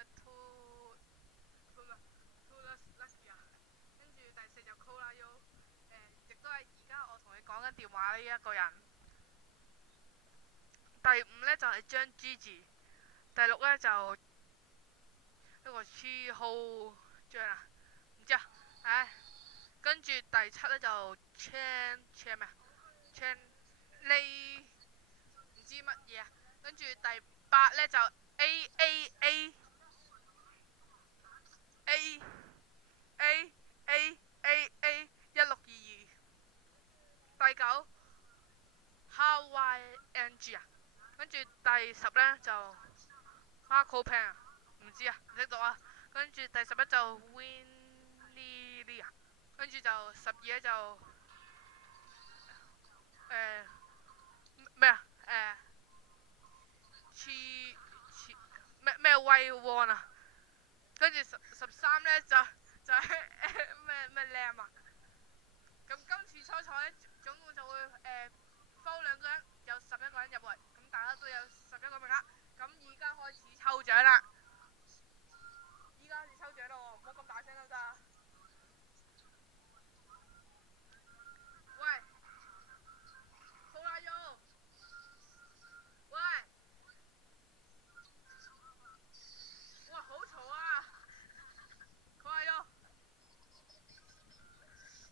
咩 two 咩 two lucky 啊，跟住第四就 Cola U，亦都係而家我同你講緊電話呢一個人。第五呢就係張 Gigi，第六呢就一個黐號張啊，唔知啊，唉，跟住第七呢就 Chan 咩 Chan 呢唔知乜嘢啊，跟住第八呢就 A A A A 1622，第九 HYNG 啊，跟住第十呢就 Marco Pan 啊，唔知啊，唔識讀啊，跟住第11就 Winnie 啊，跟住就12呢就咩啊咩威 One 啊，跟住13呢就係咩 Lam 啊，咁今次初賽呢，總共就會抽兩個人，有11個人入圍，咁大家都有11個名額，咁而家開始抽獎啦，依家開始抽獎啦喎，唔好咁大聲得唔得啊？喂，好啦喲，喂，哇好嘈啊，好啦喲，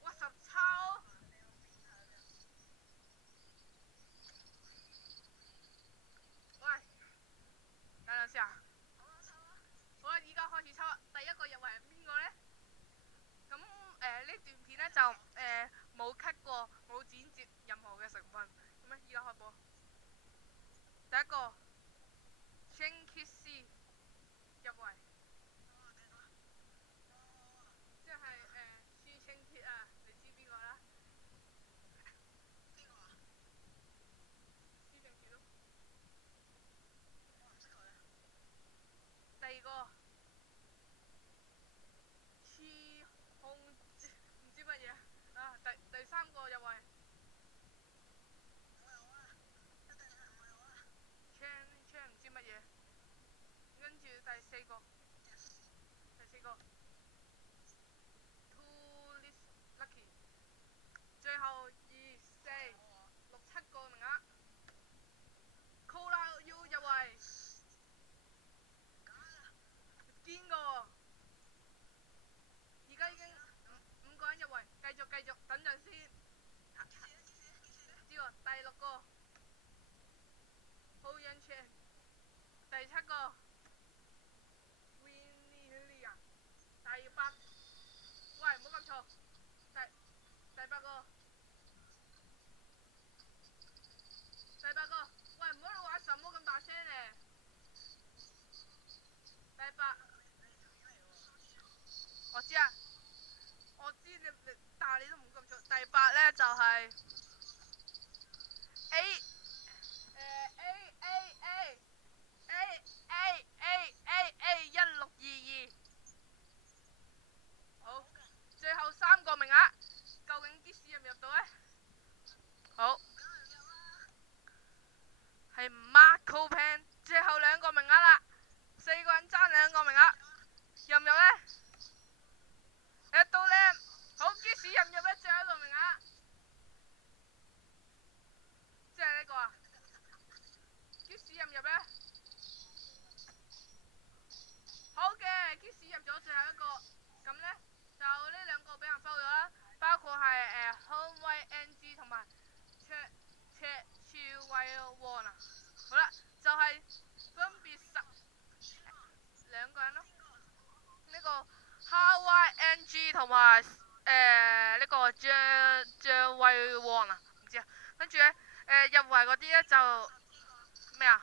哇實抽，喂，等陣先啊，好啦，依家開始抽，第一個入圍係邊個呢？咁呢段片呢，就冇 cut 過，冇剪接任何嘅成分，咁呢，依家開播。第一個 Shane Kiss 入圍，即係書清潔啊，你知邊個啦？書清潔咯。第二個黐空唔知乜嘢啊，第三個入圍 Chan 唔知乜嘢，跟住第四個 Too Lucky，最後2、4、6、7個名額 Cola U 入圍，堅個喎，而家已經五個人入圍，繼續，等陣先。知喎，第六個 Ho Yan Chan，第七個 Winnie 啊，第八，喂唔好咁嘈，第八個，喂唔好玩神，唔好咁大聲咧。第八，我知啊，我知你，但係你都唔好咁嘈。第八呢就係 A A 1622，好，最後3個名額，究竟啲士入唔入到呢？好，係 Marco Pan，最後2個名額啦，4個人爭2個名額，入唔入呢？入到呢，好，啲士入唔入呢？最後1個名額，即係呢個啊，啲士入唔入呢？好嘅，啲士入咗最後1個，咁呢，就呢2個俾人 foul 咗啦，包括係Home NG 同埋 超威 One 啊，好啦，就係分別2個人咯，呢個 HYNG 同埋呢個張威 One 啊，唔知啊，跟住呢，入圍嗰啲呢就咩啊？